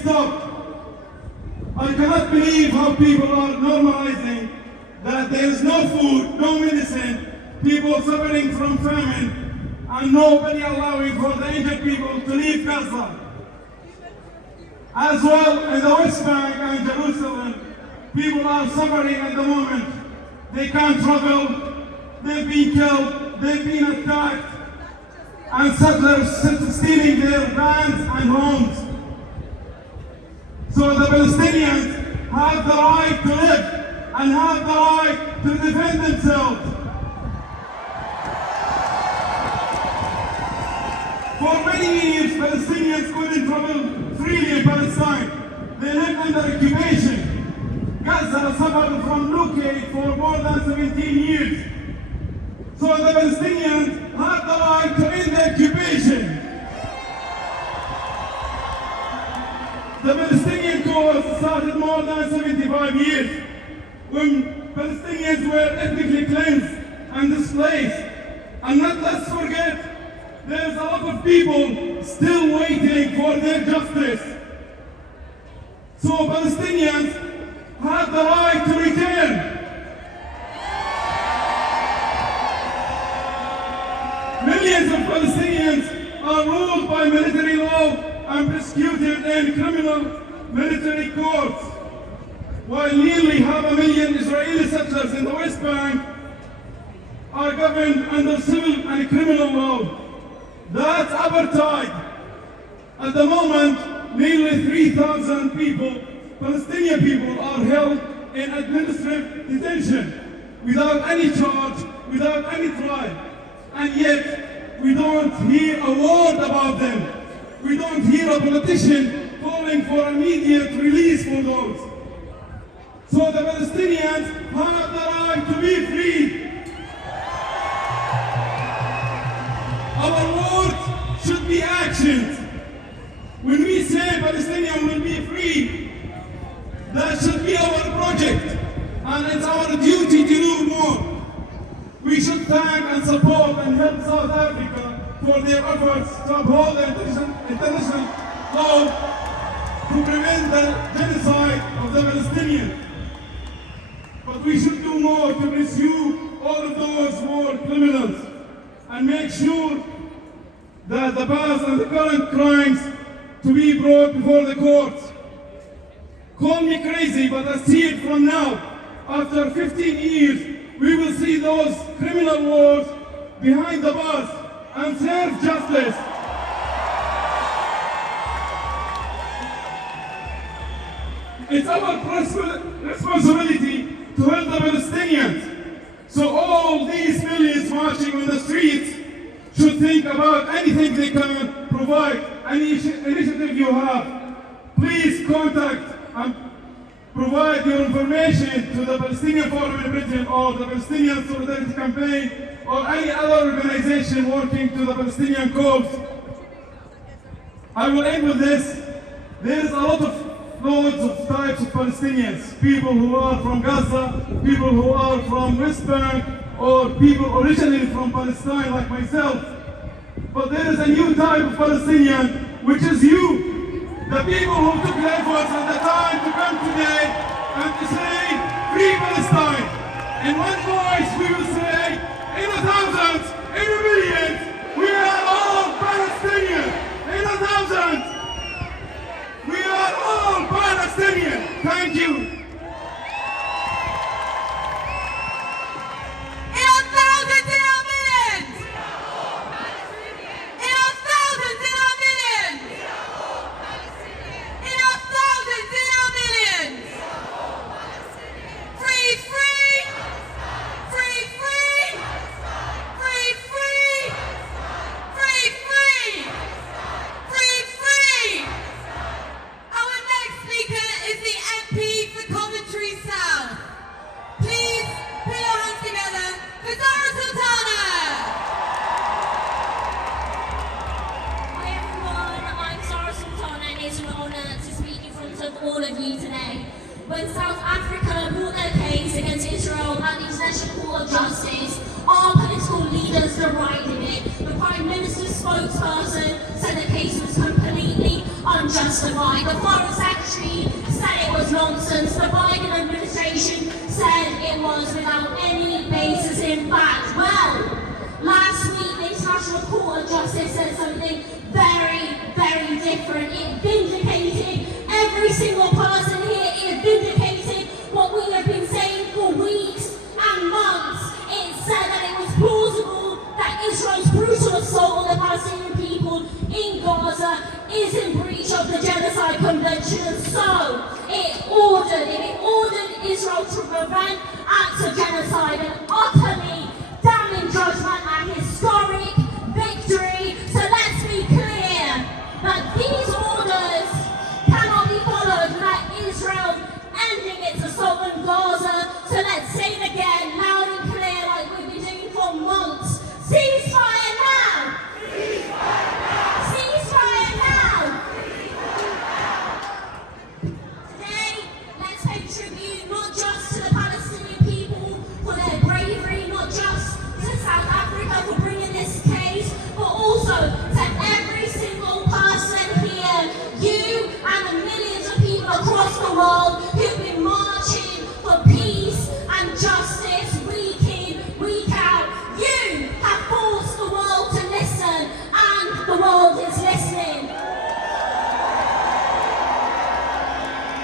stopped. I cannot believe how people are normalizing that there is no food, no medicine, people suffering from famine, and nobody allowing for the injured people to leave Gaza. As well, in the West Bank and Jerusalem, people are suffering at the moment. They can't travel, they've been killed, they've been attacked, and settlers stealing their vans and homes. So the Palestinians have the right to live and have the right to defend themselves. For many years, Palestinians couldn't travel freely in Palestine. They lived under occupation. Gaza suffered from blockade for more than 17 years. So the Palestinians have the right to end the occupation. The Palestinian cause started more than 75 years when Palestinians were ethnically cleansed and displaced. And let's forget, there's a lot of people still waiting for their justice. So Palestinians have the right to return. Millions of Palestinians are ruled by military law and prosecuted in criminal military courts, while nearly 500,000 Israeli settlers in the West Bank are governed under civil and criminal law. That's apartheid. At the moment, nearly 3,000 people, Palestinian people, are held in administrative detention without any charge, without any trial. And yet, we don't hear a word about them. We don't hear a politician calling for immediate release for those. So the Palestinians have the right to be free. Our words should be actions. When we say Palestinians will be free, that should be our project, and it's our duty to do more. We should thank and support and help South Africa for their efforts to uphold the international law to prevent the genocide of the Palestinians. But we should do more to pursue all of those war criminals and make sure that the past and the current crimes to be brought before the courts. Call me crazy, but I see it from now. After 15 years, we will see those criminal wars behind the bars and serve justice. It's our responsibility to help the Palestinians. So all these millions marching on the streets should think about anything they can provide, any initiative you have. Please contact and provide your information to the Palestinian Forum in Britain or the Palestinian Solidarity Campaign or any other organization working to the Palestinian cause. I will end with this. There is a lot of loads of types of Palestinians, people who are from Gaza, people who are from West Bank, or people originally from Palestine like myself. But there is a new type of Palestinian, which is you, the people who took the efforts and the time to come today and to say, free Palestine. In one voice we will say, in the thousands, in the millions, we are all Palestinian. In the thousands, we are all Palestinian. Thank you. All of you today. When South Africa brought their case against Israel at the International Court of Justice, our political leaders derided it. The Prime Minister's spokesperson said the case was completely unjustified. The Foreign Secretary said it was nonsense. The Biden administration said it was without any basis in fact. Well, last week the International Court of Justice said something very, very different. It vindicated every single person here. It vindicated what we have been saying for weeks and months. It said that it was plausible that Israel's brutal assault on the Palestinian people in Gaza is in breach of the Genocide Convention, and so it ordered Israel to prevent acts of genocide, an utterly damning judgment and historic victory. So let's be clear that these orders cannot be followed without Israel ending its assault on Gaza. So let's say it again, loud and clear, like we've been doing for months. Ceasefire now! Ceasefire now! Ceasefire now! Today, let's pay tribute not just to the Palestinian people for their bravery, not just to South Africa for bringing this case, but also to every single person here, you and the millions of people across the world who've been marching for peace and justice week in, week out. You have forced the world to listen, and the world is listening.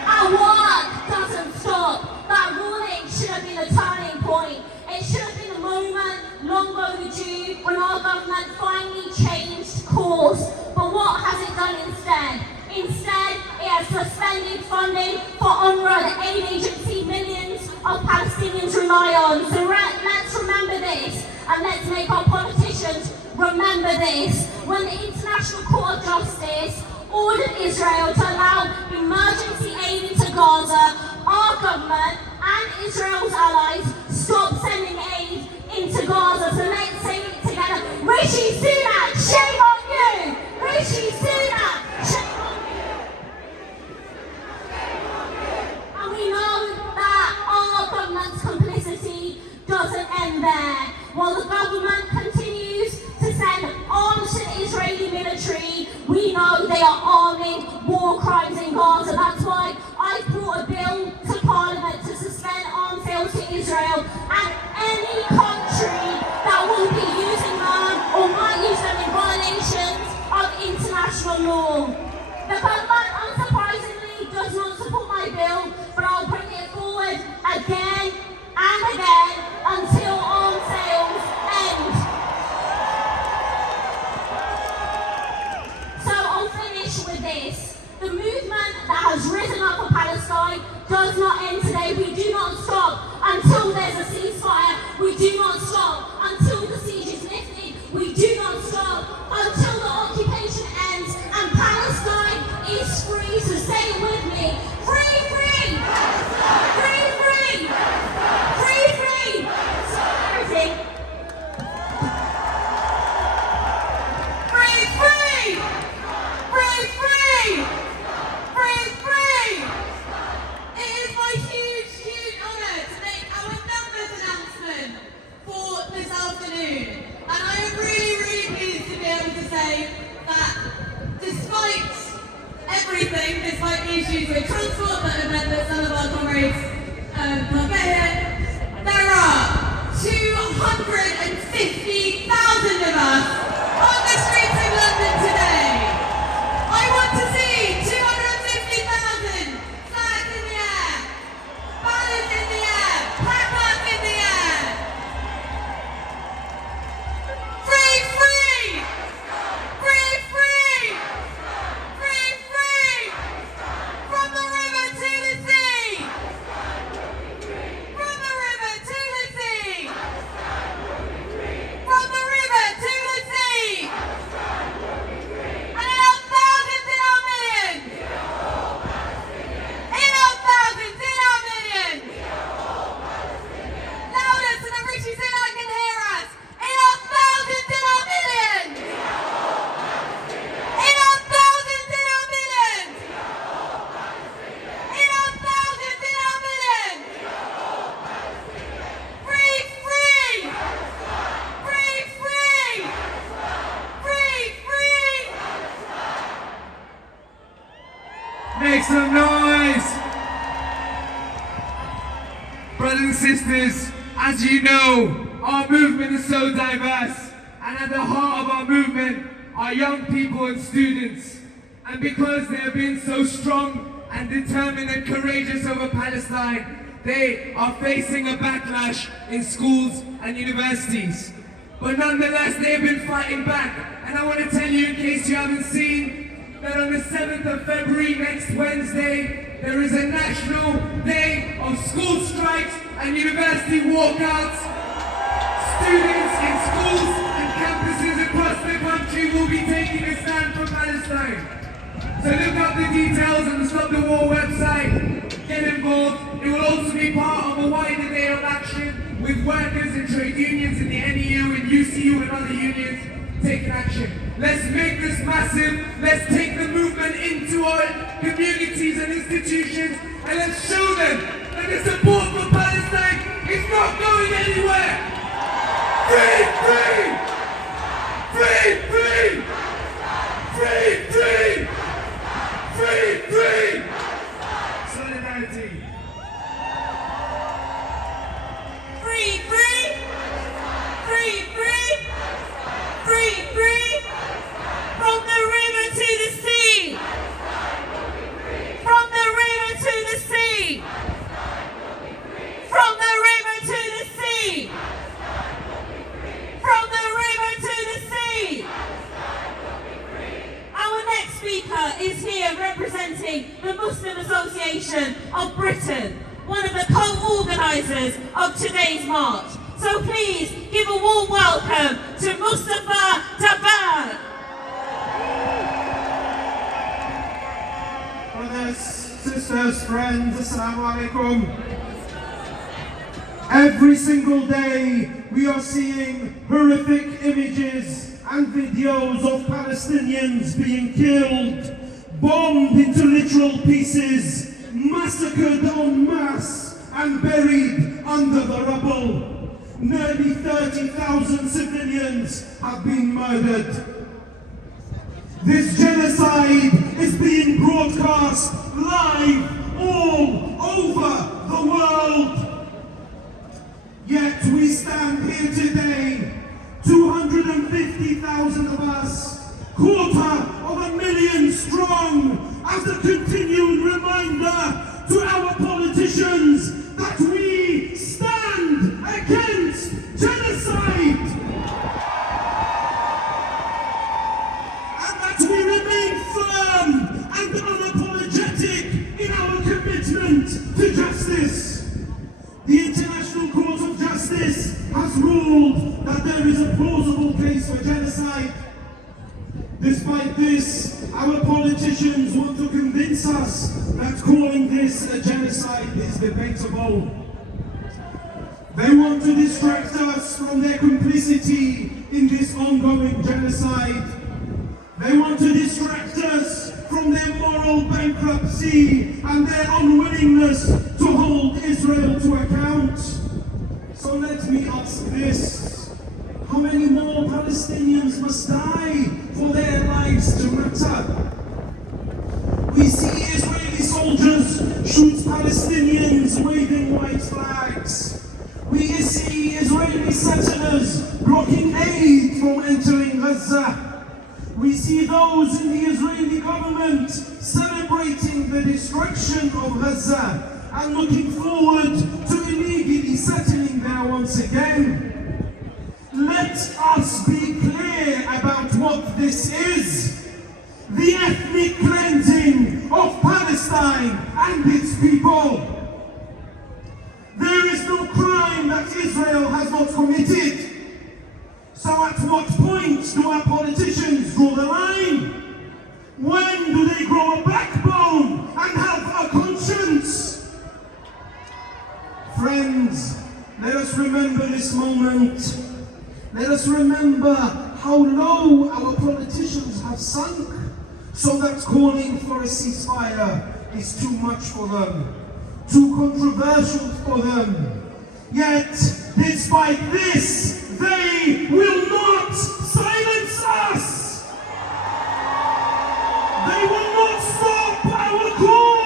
Our work doesn't stop. That warning should have been a turning point. It should have been a moment long overdue when our government finally changed course. But what has it done instead? Instead, it has suspended funding for UNRWA, the aid agency millions of Palestinians rely on. So let's remember this, and let's make our politicians remember this. When the International Court of Justice ordered Israel to allow emergency aid into Gaza, our government and Israel's allies stopped sending aid into Gaza. So let's say it together. Rishi Sunak, shame on you! Rishi Sunak, shame on you! And we know that our government's complicity doesn't end there. While the government continues to send arms to the Israeli military, we know they are arming war crimes in Gaza. That's why I brought a bill to Parliament to suspend arms sales to Israel and any country that will be using them or might use them in violations of international law. The government, unsurprisingly, does not support my bill, but I'll bring it forward again and again until arms sales end. So I'll finish with this. The movement that has risen up for Palestine does not end today. We do not stop until there's a ceasefire. We do not stop until the siege is lifted. We do not stop until the occupation ends and Palestine is free. So say it with me. Free, free! Free, free! Free, free! Free, free! Free, free! Free, free! It is my huge, huge honour to make our numbers announcement for this afternoon. And I am really, really pleased to be able to say that despite everything, despite the issues with transport that have meant that some of our comrades can't get here, there are 250,000 of us on the streets of London today. I want to see 250,000 flags in the air, banners in the air, placards in the air. Free, free! Free, free! Free, free! From the Make some noise! Brothers and sisters, as you know, our movement is so diverse, and at the heart of our movement are young people and students. And because they have been so strong and determined and courageous over Palestine, they are facing a backlash in schools and universities. But nonetheless, they have been fighting back. And I want to tell you, in case you haven't seen, that on the 7th of February, next Wednesday, there is a national day of school strikes and university walkouts. Students in schools and campuses across the country will be taking a stand for Palestine. So look up the details on the Stop the War website, get involved. It will also be part of a wider day of action with workers and trade unions in the NEU and UCU and other unions taking action. Let's make this massive, let's take the movement into our communities and institutions, and let's show them that the support for Palestine is not going anywhere. Free, free! Free, free! Free, free! Free, free! Solidarity. Free, free! Free, free! Free, free! From the river to the sea! From the river to the sea! From the river to the sea! From the river to the sea! Our next speaker is here representing the Muslim Association of Britain, one of the co-organisers of today's march. So please give a warm welcome to Mustafa Tabak. Brothers, sisters, friends, assalamu alaikum. Every single day we are seeing horrific images and videos of Palestinians being killed, bombed into literal pieces, massacred en masse and buried under the rubble. Nearly 30,000 civilians have been murdered. This genocide is being broadcast live all over the world. Yet we stand here today, 250,000 of us, 250,000 strong, as a continuing reminder to our politicians that we stand against genocide. And that we remain firm and unapologetic in our commitment to justice. The International Court of Justice has ruled that there is a plausible case for genocide. Despite this, our politicians want to convince us that calling this a genocide is debatable. They want to distract us from their complicity in this ongoing genocide. They want to distract us from their moral bankruptcy and their unwillingness to hold Israel to account. So let me ask this: how many more Palestinians must die for their lives to matter? We see Israeli soldiers shoot Palestinians waving white flags. We see Israeli settlers blocking aid from entering Gaza. We see those in the Israeli government celebrating the destruction of Gaza and looking forward to illegally settling there once again. Let us be clear about what this is: the ethnic cleansing of Palestine and its people. There is no crime that Israel has not committed. So at what point do our politicians draw the line? When do they grow a backbone and have a conscience? Friends, let us remember this moment. Let us remember how low our politicians have sunk, so that calling for a ceasefire is too much for them, too controversial for them. Yet, despite this, they will not silence us. They will not stop our call.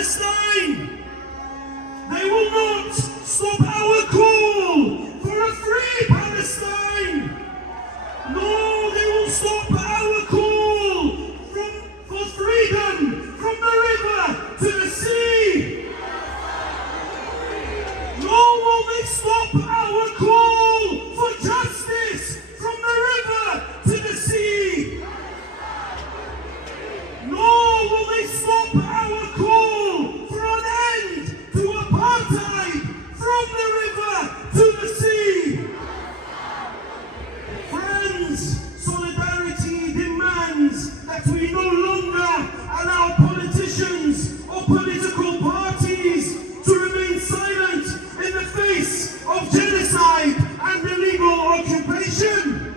Palestine. They will not stop our call for a free Palestine. No, they will stop our call for freedom from the river to the sea. Nor will they stop our call for justice from the river to the sea. Nor will they stop our call for an end to apartheid from the river to the sea. Friends, solidarity demands that we no longer allow politicians or political parties to remain silent in the face of genocide and illegal occupation.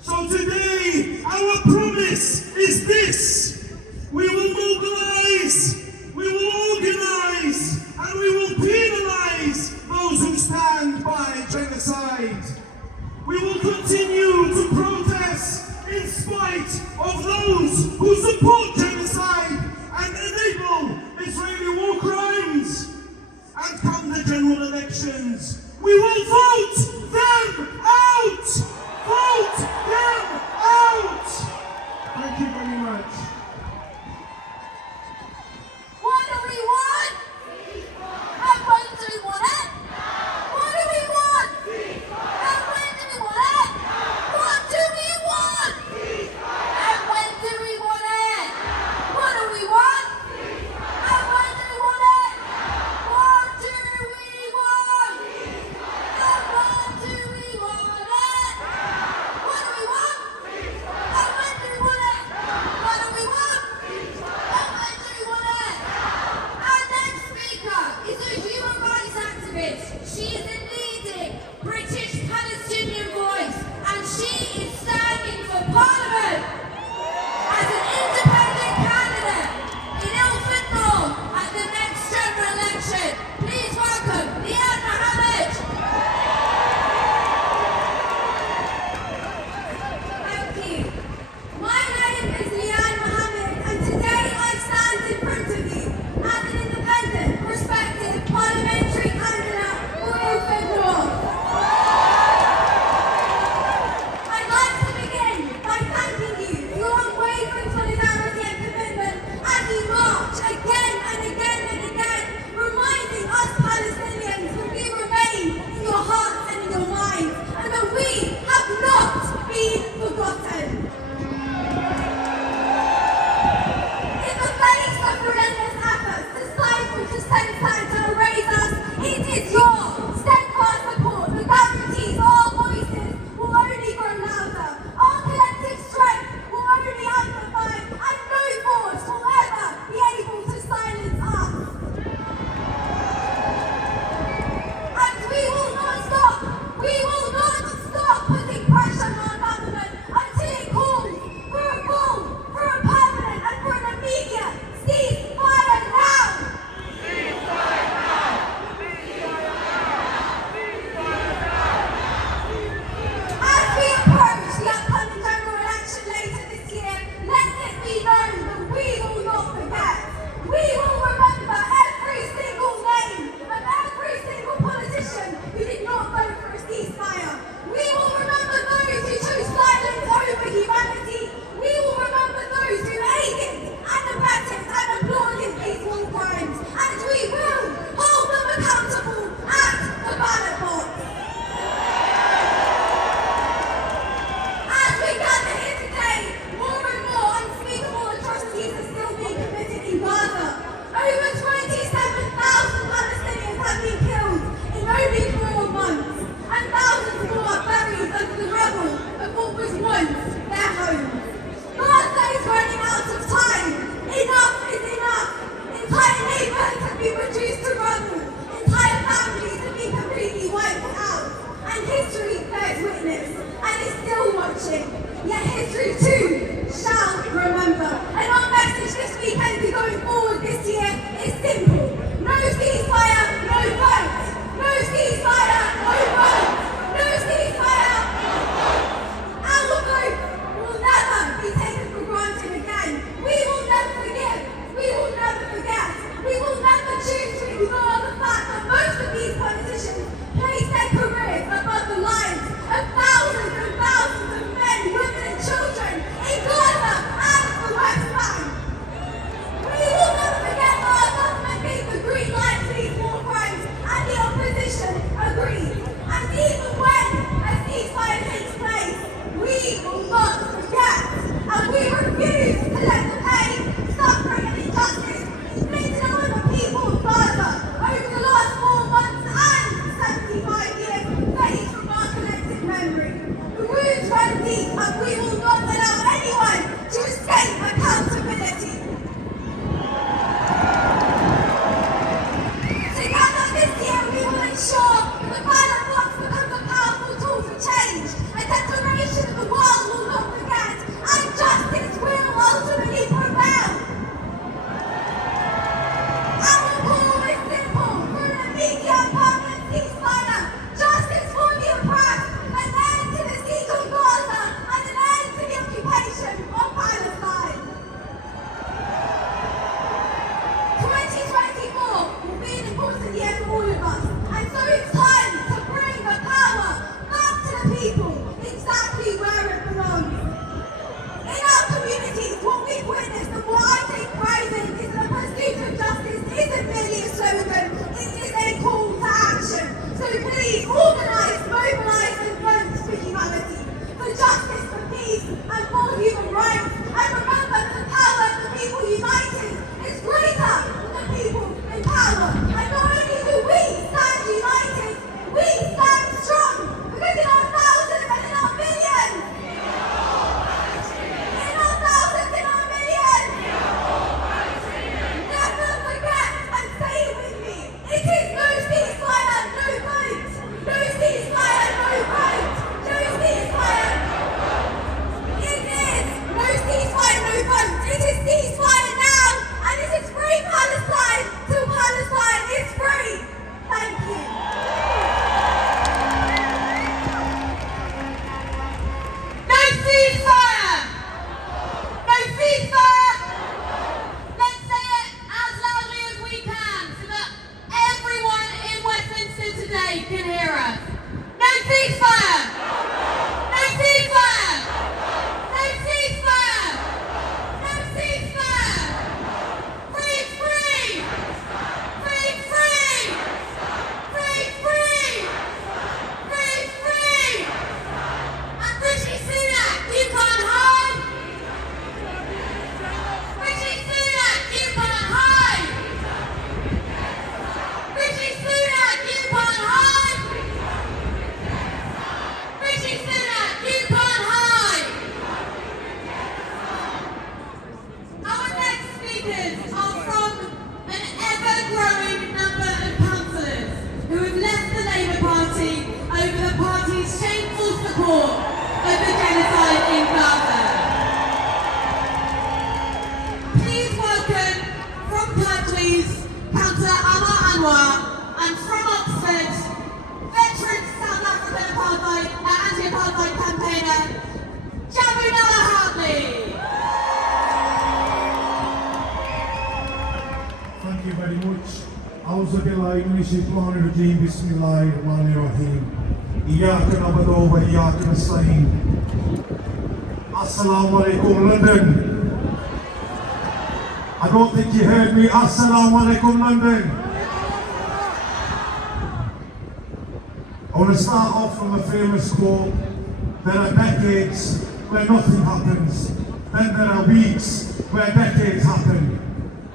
So today, our promise is this: we will mobilize, we will organize, and we will penalize those who stand by genocide. We will continue to protest in spite of those who support genocide and enable Israeli war crimes. And come the general elections, we will vote them out! Vote them out! Thank you very much. What do we want? And when do we want it? What do we want? And when do we want it? What do we want? And when do we want it? What do we want? And when do we want it? What do we want? And when state can hear us. No ceasefire! No ceasefire! No ceasefire! No ceasefire! Free, free! Free, free! Free, free! Free, free! And Rishi Sunak, you can't hide! Rishi Sunak, you can't hide! Rishi Sunak, you can't hide! Rishi Sunak, you can't hide! Our next speakers are from an ever-growing number of councillors who have left the Labour Party over the party's shameful support of the genocide in Gaza. Please welcome from Purcleys, Councillor Amar Anwar, and from Oxford, veteran South African anti-apartheid campaigner, Jabunala Hartley. Thank you very much. أعوذ بالله من الشيطان الرجيم بسم الله الرحمن الرحيم إياك نعبد وإياك نستعين Assalamu alaikum London. I don't think you heard me. Assalamu alaikum London. I want to start off from a famous quote. There are decades where nothing happens. Then there are weeks where decades happen.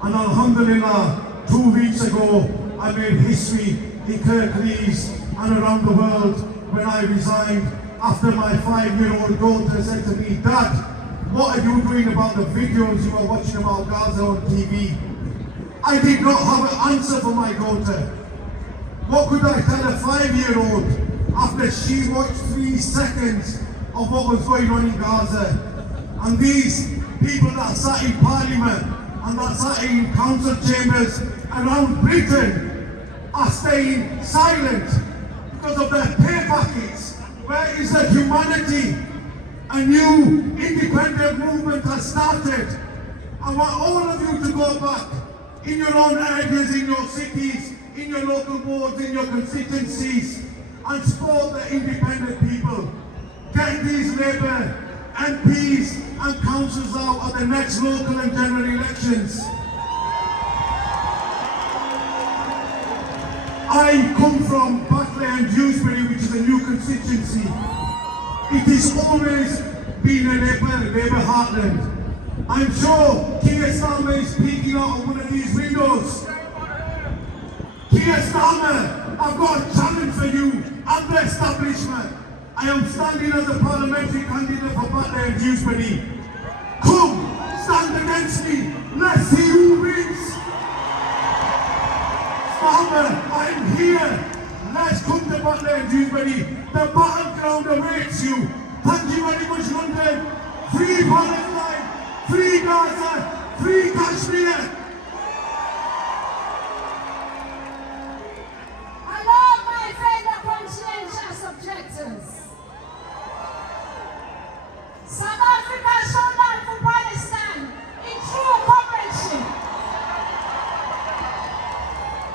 And Alhamdulillah, 2 weeks ago, I made history in Kirklees and around the world when I resigned after my 5-year-old daughter said to me, Dad, what are you doing about the videos you were watching about Gaza on TV? I did not have an answer for my daughter. What could I tell a 5-year-old after she watched 3 seconds of what was going on in Gaza? And these people that sat in Parliament and that sat in council chambers around Britain are staying silent because of their pay packets. Where is the humanity? A new independent movement has started. I want all of you to go back in your own areas, in your cities, in your local boards, in your constituencies, and support the independent people. Get these Labour MPs and councillors out at the next local and general elections. I come from Batley and Dewsbury, which is a new constituency. It has always been a Labour heartland. I'm sure Keir Starmer is peeking out of one of these windows. Keir Starmer, I've got a challenge for you and the establishment. I am standing as a parliamentary candidate for Batley and Dewsbury. Come, stand against me. Let's see who wins. Starmer, I'm here. Let's come to Batley and Dewsbury. The battleground awaits you. Thank you very much, London. Free Palestine, free Gaza, free Kashmir. Hello, my fellow conscientious objectors. South Africa showed up for Palestine in true comradeship.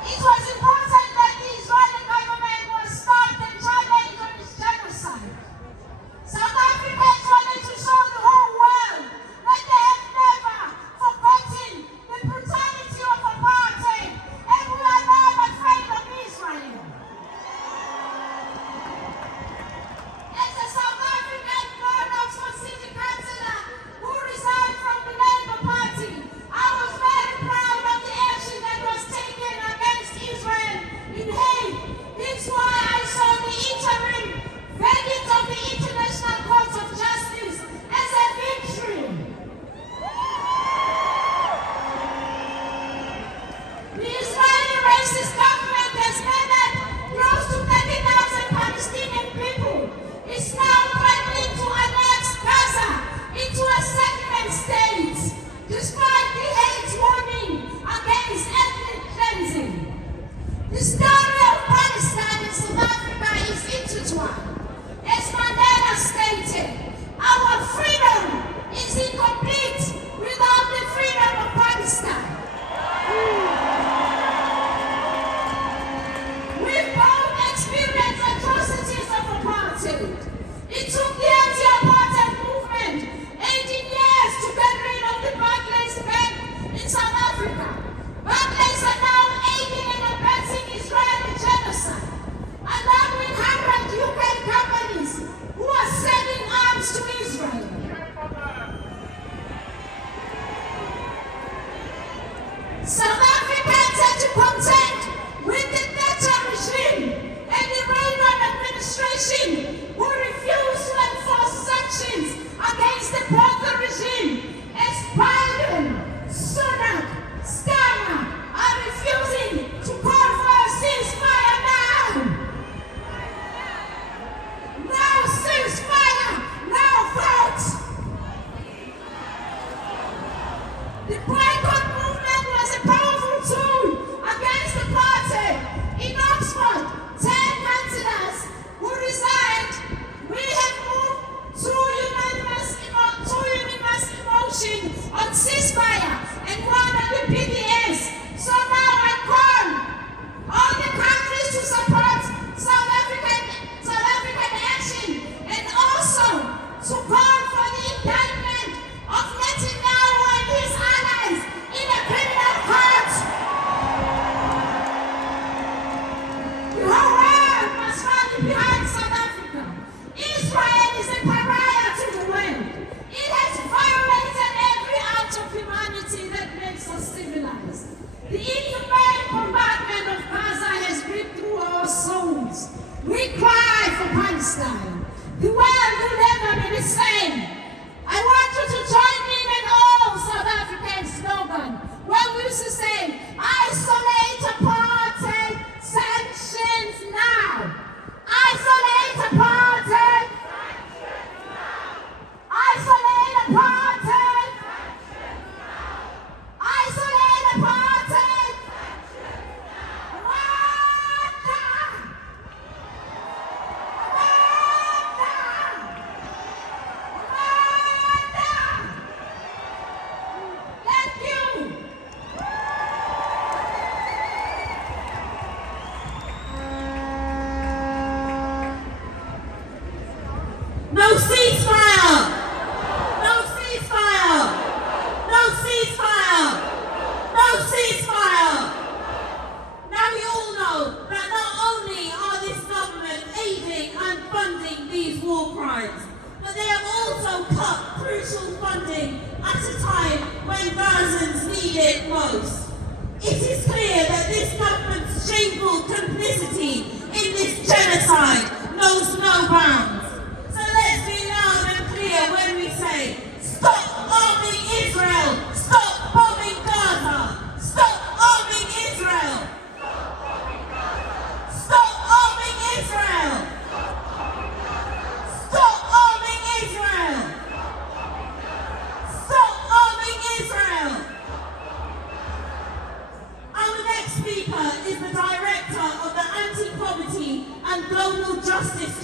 It was important that the Israeli government was stopped and challenged on its genocide. South Africans wanted to show the whole world that they have never forgotten the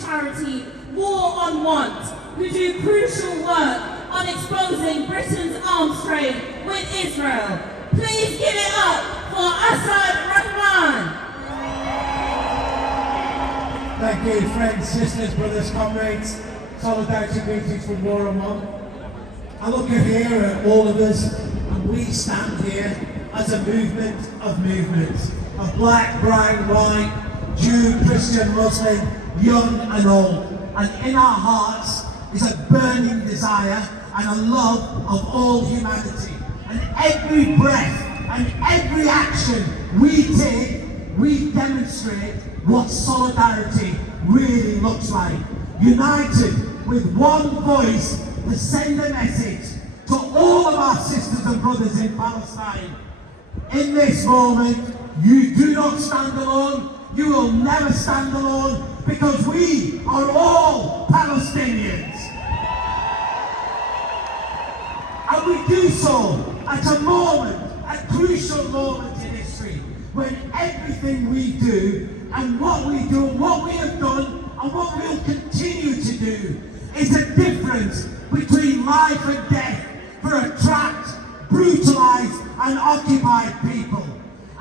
charity War on Want, who do crucial work on exposing Britain's arms trade with Israel. Please give it up for Asad Rahman. Thank you, friends, sisters, brothers, comrades. Solidarity greetings from War on Want. I look here at all of us, and we stand here as a movement of movements. Of black, brown, white, Jew, Christian, Muslim, young and old. And in our hearts is a burning desire and a love of all humanity. And every breath and every action we take, we demonstrate what solidarity really looks like. United with one voice to send a message to all of our sisters and brothers in Palestine. In this moment, you do not stand alone, you will never stand alone, because we are all Palestinians. And we do so at a moment, a crucial moment in history, when everything we do and what we do and what we have done and what we'll continue to do is a difference between life and death for a trapped, brutalized and occupied people.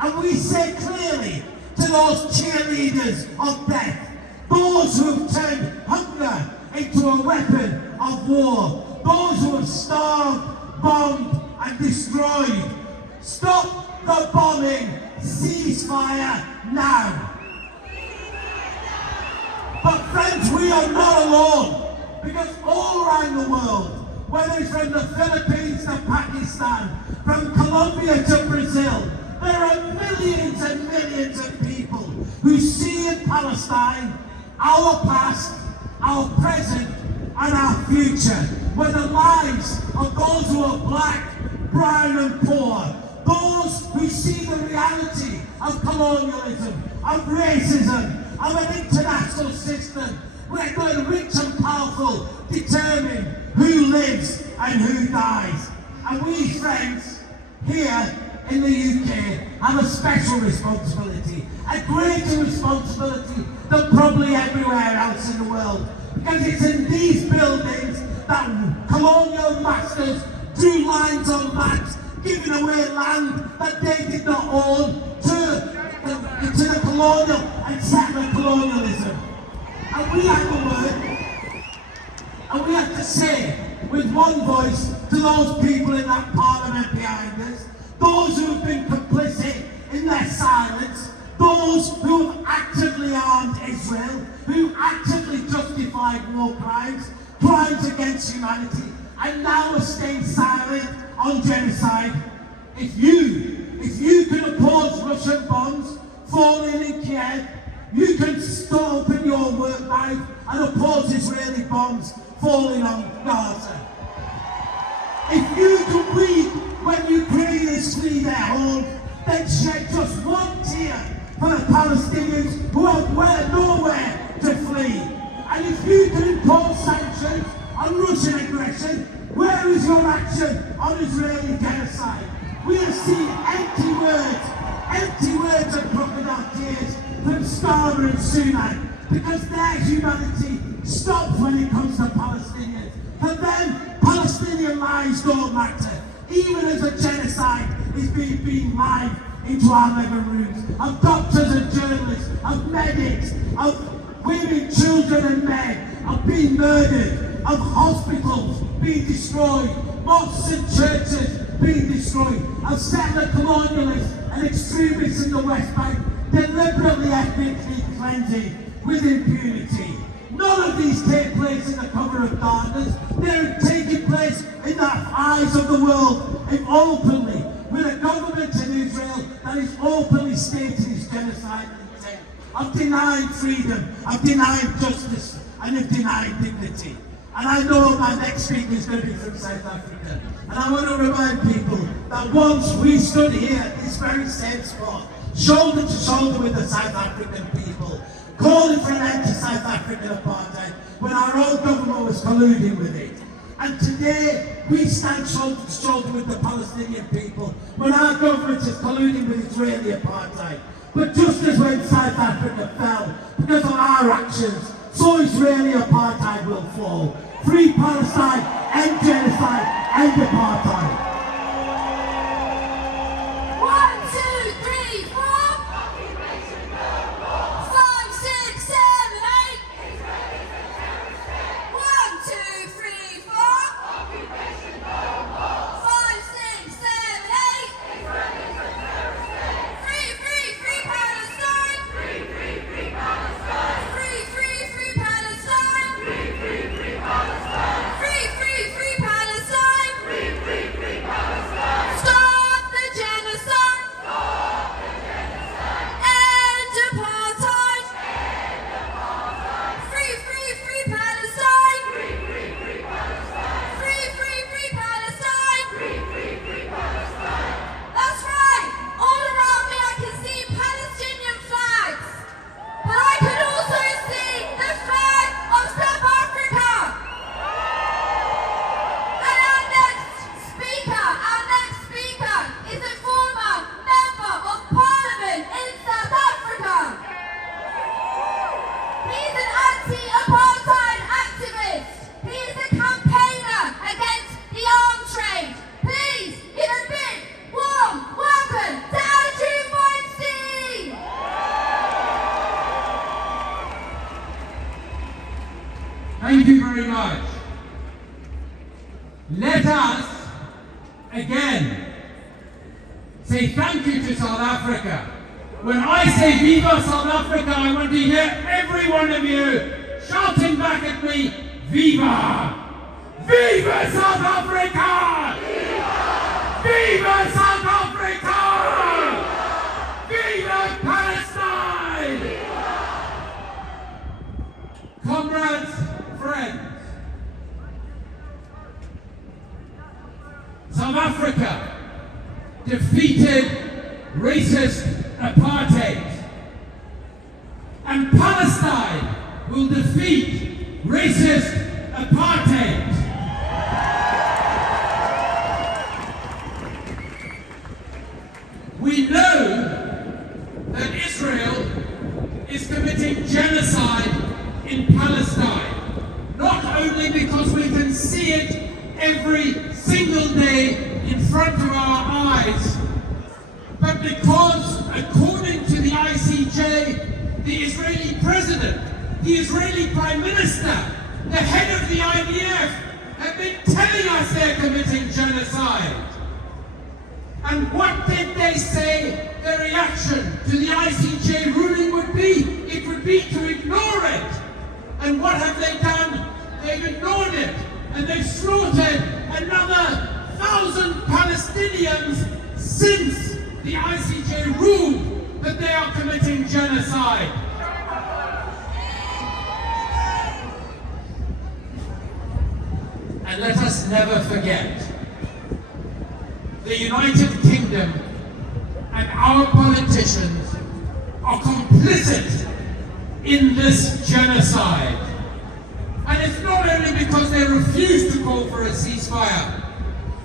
And we say clearly to those cheerleaders of death, those who have turned hunger into a weapon of war, those who have starved, bombed and destroyed, stop the bombing, ceasefire now. But friends, we are not alone, because all around the world, whether it's from the Philippines to Pakistan, from Colombia to Brazil, there are millions and millions of people who see in Palestine our past, our present and our future, where the lives of those who are black, brown and poor, those who see the reality of colonialism, of racism, of an international system where the rich and powerful determine who lives and who dies. And we, friends, here in the UK have a special responsibility, a greater responsibility than probably everywhere else in the world. Because it's in these buildings that colonial masters drew lines on maps, giving away land that they did not own to the colonial and settler colonialism. And we have the word, and we have to say with one voice to those people in that parliament behind us, those who have been complicit in their silence, those who have actively armed Israel, who actively justified war crimes, crimes against humanity, and now are staying silent on genocide. If you can oppose Russian bombs falling in Kiev, you can open your work mouth and oppose Israeli bombs falling on Gaza. If you can weep when Ukrainians flee their home, then shed just one tear for the Palestinians who have nowhere to flee. And if you can impose sanctions on Russian aggression, where is your action on Israeli genocide? We have seen empty words and crocodile tears from Starmer and Sunak, because their humanity stops when it comes to Palestinians. For them, Palestinian lives don't matter, even as a genocide is being mined into our living rooms, of doctors and journalists, of medics, of women, children and men, of being murdered, of hospitals being destroyed, mosques and churches being destroyed, of settler colonialists and extremists in the West Bank deliberately ethnically cleansing with impunity. None of these take place in the cover of darkness. They're taking place in the eyes of the world, and openly, with a government in Israel that is openly stating its genocidal intent, of denying freedom, of denying justice, and of denying dignity. And I know my next speaker is going to be from South Africa. And I want to remind people that once we stood here at this very same spot, shoulder to shoulder with the South African people, calling for an end to South African apartheid, when our own government was colluding with it. And today, we stand shoulder to shoulder with the Palestinian people, when our government is colluding with Israeli apartheid. But just as when South Africa fell, because of our actions, so Israeli apartheid will fall. Free Palestine, end genocide, end apartheid. 1, 2, 3, 4. 5, 6, 7, 8. 1, 2, 3, 4. 5, 6, 7, 8. Free, free, free Palestine. Free, free, free Palestine. Free, free, free Palestine. Free, free, free Palestine. Free, free, free Palestine. Free, free, free Palestine. Stop the genocide. Stop the genocide. End apartheid. End apartheid. Free, free, free Palestine. Free, free, free Palestine. Free, free, free Palestine. Free, free, free Palestine. That's right. All around me I can see Palestinian flags. But I can also see the flag of South Africa. And our next speaker is a former member of parliament in South Africa. He's an anti-apartheid activist. He's a campaigner against the arms trade. Please give a big, warm welcome to Andrew Weinstein. Thank you very much. Let us, again, say thank you to South Africa. When I say Viva South Africa, I want to hear every one of you shouting back at me, Viva! Viva South Africa! Viva! Viva South Africa! Viva Palestine! Comrades, friends, South Africa defeated racist apartheid, and Palestine will defeat racist apartheid. We know that Israel is committing genocide in Palestine, not only because we can see it every single day in front of our eyes, but because, according to the ICJ, the Israeli president, the Israeli prime minister, the head of the IDF, have been telling us they're committing genocide. And what did they say the reaction to the ICJ ruling would be? It would be to ignore it. And what have they done? They've ignored it. And they've slaughtered another 1,000 Palestinians since the ICJ ruled that they are committing genocide. And let us never forget, the United Kingdom and our politicians are complicit in this genocide. And it's not only because they refuse to call for a ceasefire,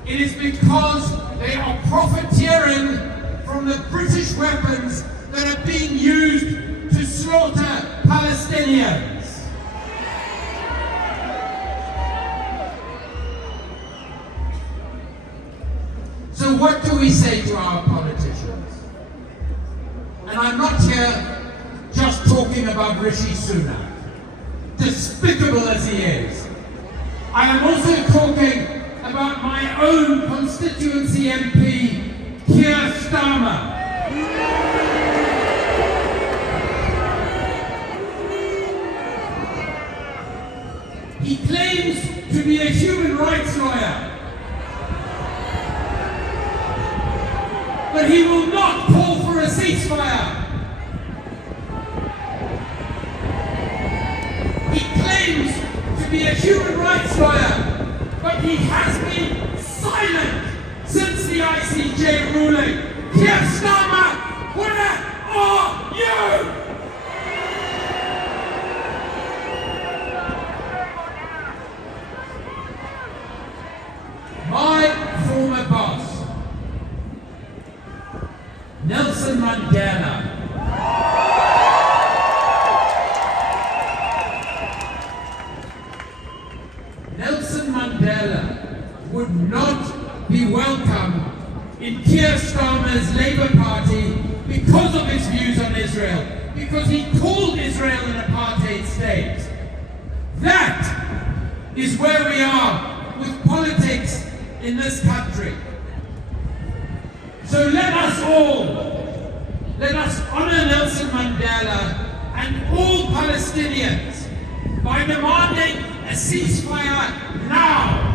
it is because they are profiteering from the British weapons that are being used to slaughter Palestinians. So what do we say to our politicians? And I'm not here just talking about Rishi Sunak, despicable as he is. I am also talking about my own constituency MP, Keir Starmer. He claims to be a human rights lawyer, but he will not call for a ceasefire. He claims to be a human rights lawyer, but he has been silent since the ICJ ruling. Keir Starmer, where are you? Israel because he called Israel an apartheid state. That is where we are with politics in this country. So let us honor Nelson Mandela and all Palestinians by demanding a ceasefire now.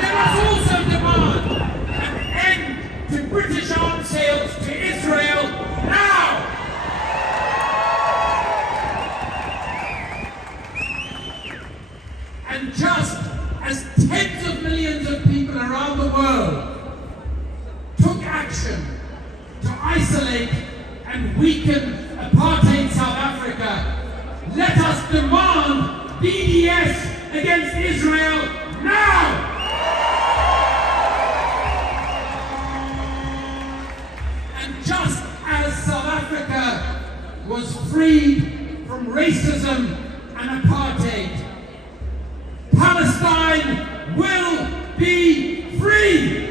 Let us also demand an end to British arms sales to Israel now. And just as tens of millions of people around the world took action to isolate and weaken apartheid South Africa, let us demand BDS against Israel now! And just as South Africa was freed from racism and apartheid, Palestine will be free!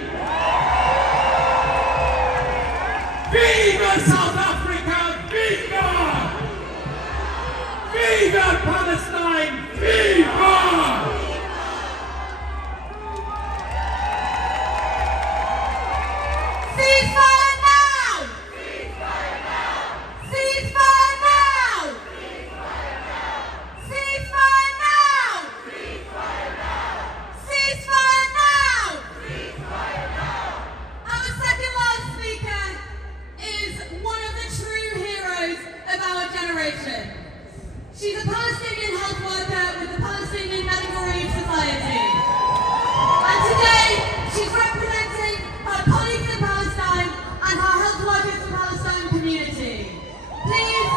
Viva South Africa! Viva! Viva Palestine! Viva! Ceasefire now! Ceasefire now! Ceasefire now! Ceasefire now! Ceasefire now! Our second last speaker is one of the true heroes of our generation. She's a Palestinian health worker with the Palestinian Medical Relief Society. And today, she's representing her colleagues in Palestine and her health workers in the Palestine community. Please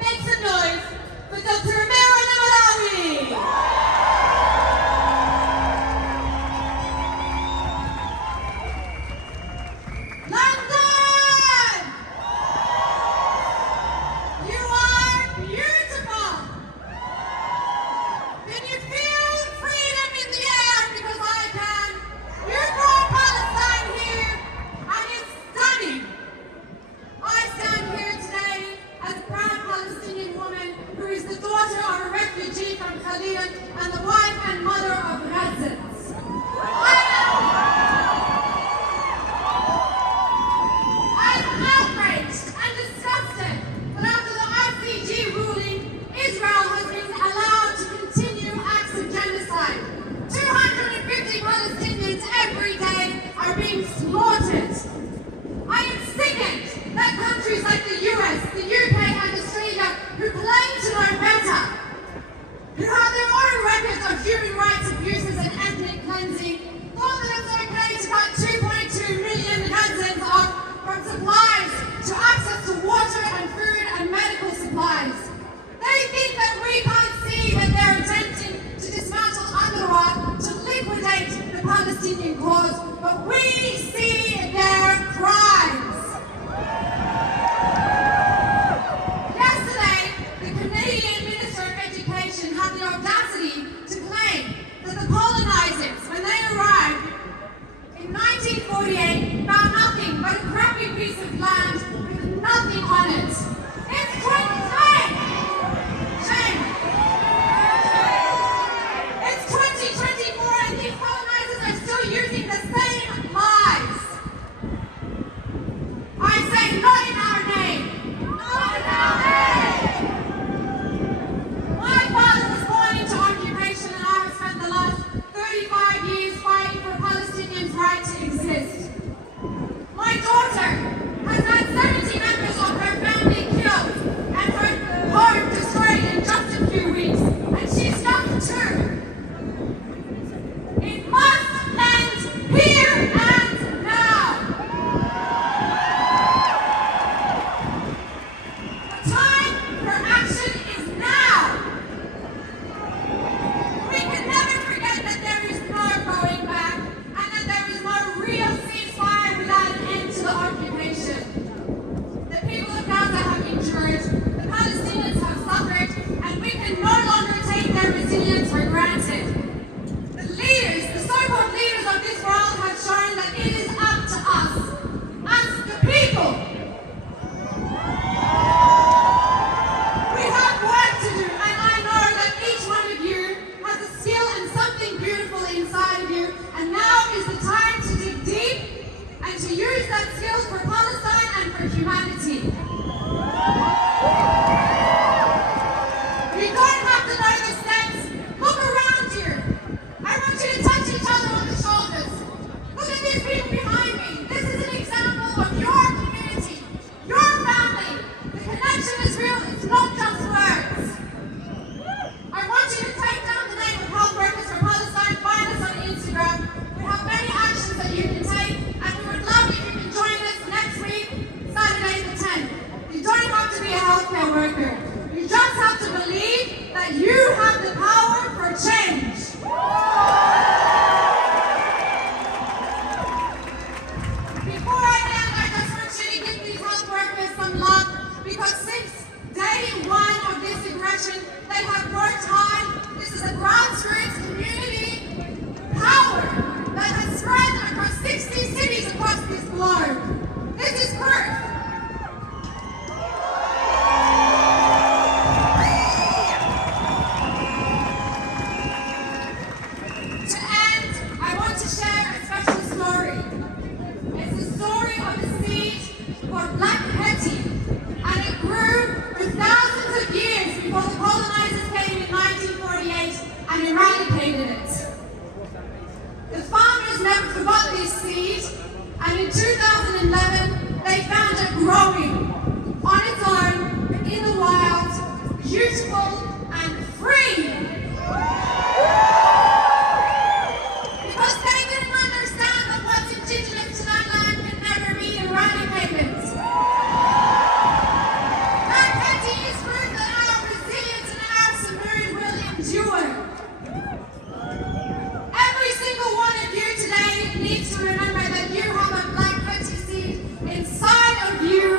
make some noise for Dr. Amira Namalawi. London! You are beautiful! Can you feel freedom in the air? Because I can. You brought Palestine here, and it's stunning. I stand here today as a proud Palestinian woman who is the daughter of a refugee from Khalil and the wife and mother of residents. I'm outraged and disgusted that after the ICG ruling, Israel has been allowed to continue acts of genocide. 250 Palestinians every day are being slaughtered. I am sickened that countries like the US, the UK and Australia, who claim to know better, who have their own records of human rights abuses and ethnic cleansing, thought that it's okay to cut 2.2 million Gazans off from supplies to access to water and food and medical supplies. They think that we can't see that they're attempting to dismantle UNRWA to liquidate the Palestinian cause, but we see their crimes. Yesterday, the Canadian Minister of Education had the audacity to claim that the colonizers, when they arrived in 1948, found nothing but a crappy piece of land with nothing on it. It's 2020! Shame! It's 2024 and these colonizers are still using the same lies. endure. Every single one of you today needs to remember that you have a black country seed inside of you,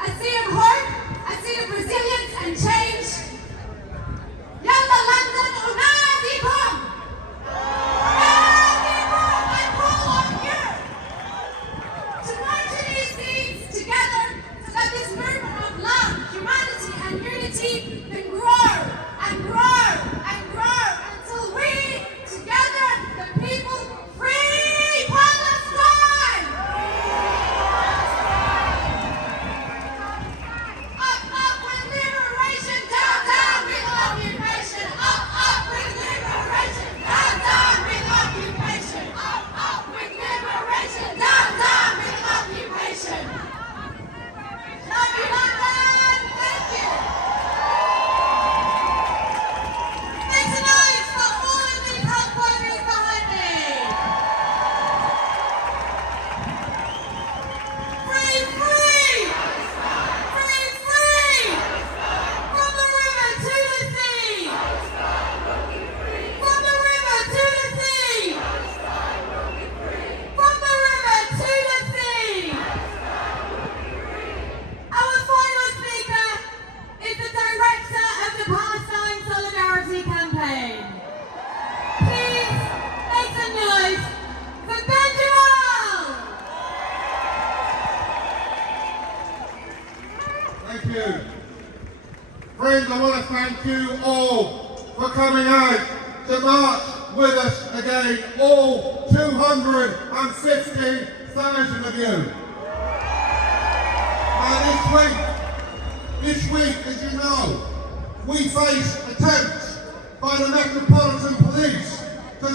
a seed of hope, a seed of resilience and change. Yalla London, unadi kom! Unadi kom! I call on you to nurture these seeds together so that this movement of love, humanity and unity can grow and grow and grow until we, together, the people, free Palestine! Up, up with liberation, down, down with occupation! Up, up with liberation, down, down with occupation! Up, up with liberation, down, down with occupation! Love you, London! Thank you! Make some noise for all of these health workers behind me! Free, free! Free, free! From the river to the sea! From the river to the sea! From the river to the sea! Our final speaker is the director of the Palestine Solidarity Campaign. Please make some noise for Benjamin! Thank you. Friends, I want to thank you all for coming out to march with us again, all 250,000 of you. Now this week, as you know, we face attempts by the Metropolitan Police to